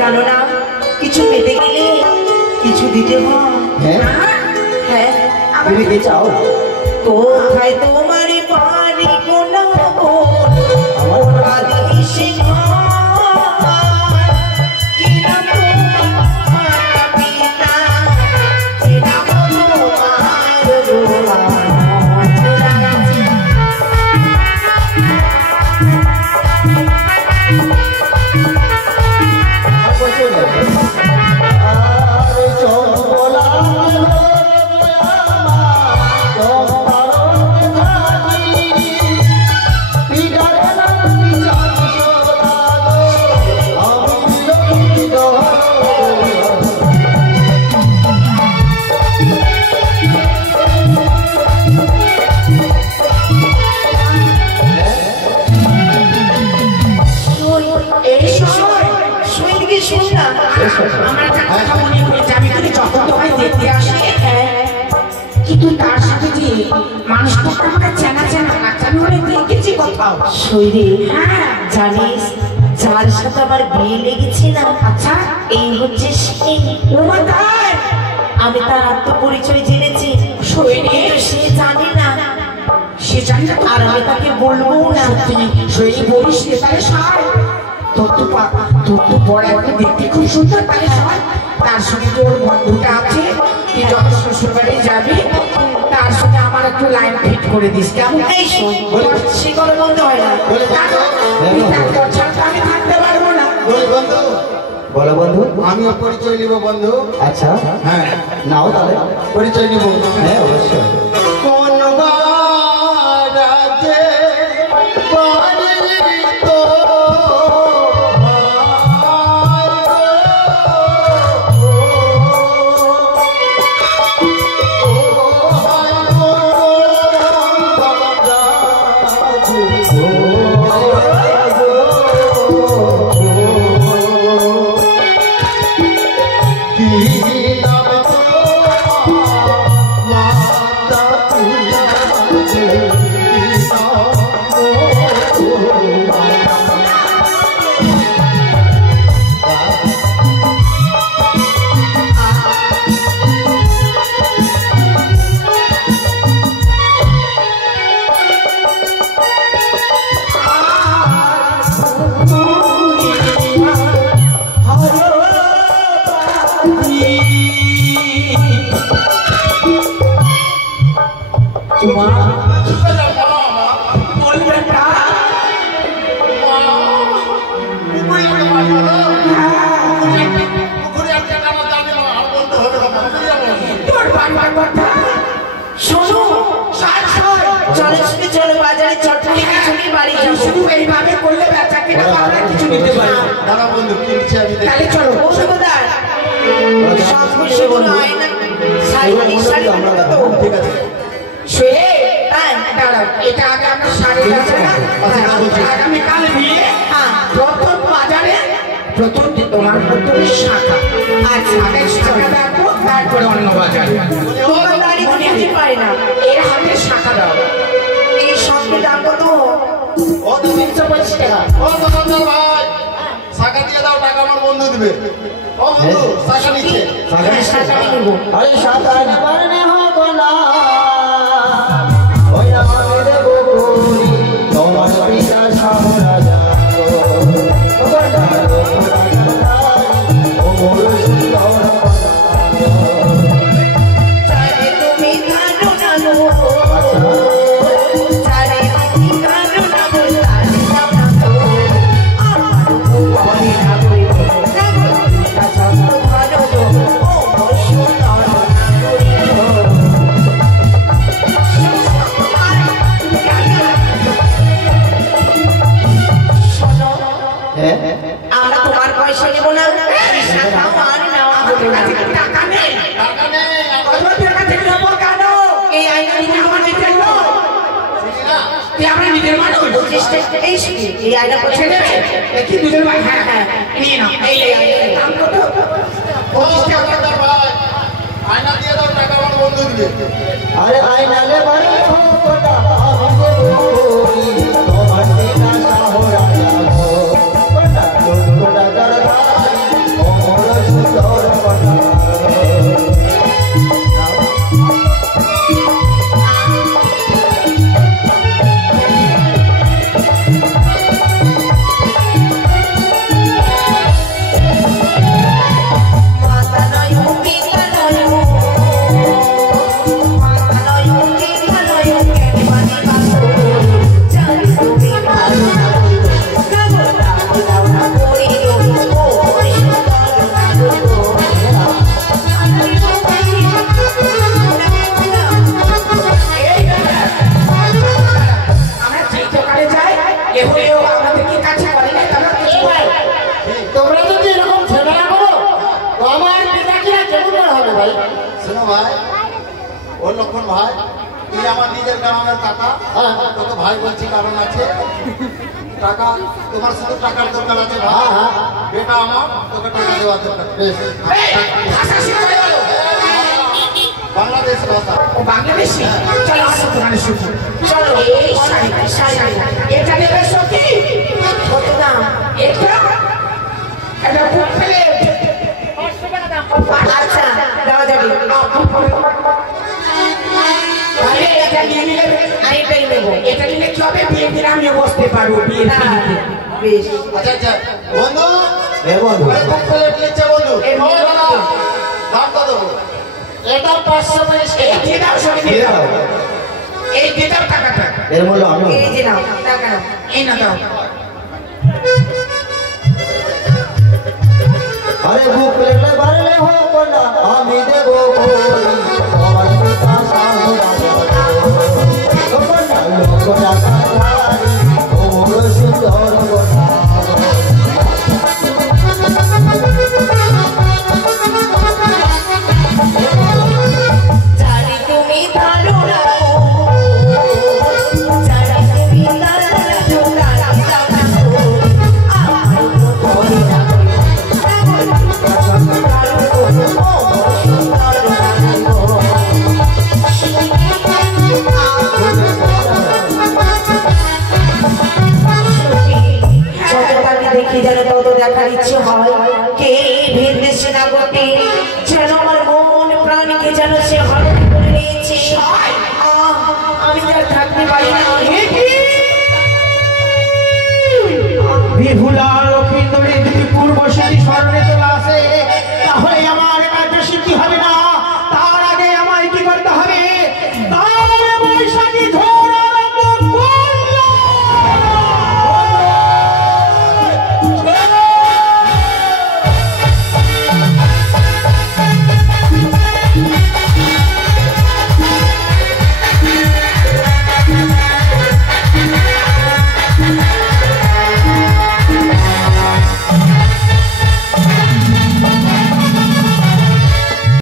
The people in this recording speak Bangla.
জানো না কিছু পেতে গেলে কিছু দিতে হয়। হ্যাঁ তুমি কি চাও? কোথায় তোমার বাড়ি গোলাবো আমার দেশে কিন্তু তার সাথে যে মানুষটা আমাকে চেনা চেনা আমি অনেক দেখেছি কোথাও শৈরে। জানিস যার সাথে আমার বিয়ে লেগেছে না, আচ্ছা এই হচ্ছে সেই। আমি তার আত্মপরিচয় জেনেছি শৈরে, সে জানে না, সে জানে না আর আমি তাকে বলবো না। শৈরে বলিস তাহলে সার তোর তো বড় একটা দেখতে খুব সুন্দর, তাহলে সবাই তার সঙ্গে তোর বন্ধুটা আছে, তুই যখন শ্বশুর বাড়ি যাবি তার সঙ্গে আমার একটু লাইন ফিট করে দিস কেমন? এই সে কোনো বন্ধ হয় না, আমি থাকতে পারবো না। বলো বন্ধু। আমিও পরিচয় নিব বন্ধু। আচ্ছা হ্যাঁ নাও তাহলে পরিচয় নিব। হ্যাঁ অবশ্যই। কোন রাজে তো তারপরে অন্য বাজারে পারে না এর হাতে শাখা দাও। এই সঙ্গে দাম কত? 350 টাকা। ভাই শাখা দিয়ে দাও, টাকা আমার বন্ধু দিবে। ও বন্ধু শাখা নিচ্ছে, শাখা নিব। আরে শাখা নিবারণে হবে না ওই আমাকে দেবো করি তোমার পিতা সামরা যাও अरे आई नाले बारे हो कोटा हमसे बोली तो मस्ती ना हो राजा हो कोटा कोटा करदा ভাই শোনো ভাই ও লক্ষণ ভাই তুই আমার নিজের গ্রামের কাকা তোকে ভাই বলছি কারণ আছে টাকা তোমার শুধু টাকার দরকার আছে ভাই বেটা আমার তোকে টাকা দেওয়ার দরকার বেশ ভাষা শিখে গেল বাংলাদেশ ভাষা ও বাংলাদেশি চলো আসো তোমার শুধু চলো এই শাড়ি শাড়ি এটা নেবে সত্যি কত দাম? এটা এটা খুব ফেলে আচ্ছা দেওয়া যাবে। আরে এটা নিয়ে নিলে আমি এটাই নেবো। এটা নিলে কি হবে বিয়ে দিন আমিও বসতে পারবো বিয়ে না, বেশ। আচ্ছা আচ্ছা বন্ধু বন্ধু। ওরে খুব প্লেট নিচ্ছে বন্ধু এই বন্ধু। দাম কত এটা 550 এই টাকা। দিয়ে দাও সব দিয়ে দাও এই দিয়ে দাও টাকাটা এর মূল্য আমি এই যে নাও টাকা নাও। এই না দাও আরে বুক লেলে বাড়লে হোক না আমি দেব বলি তোমার পিতা সামনে লোকনা লোকনা কাটারি ওর সুন্দর গোটা জানি তুমি ভালো রাখো, জানি তুমি ভালো রাখো, আমার মনে রাখো, দেখি যেন তত দেখার ইচ্ছে হয় কে ভিন দেশে না বটে যেন আমার মন প্রাণীকে যেন সে হরণ করে নিয়েছে। আমি আর থাকতে পারি না। বিহুলা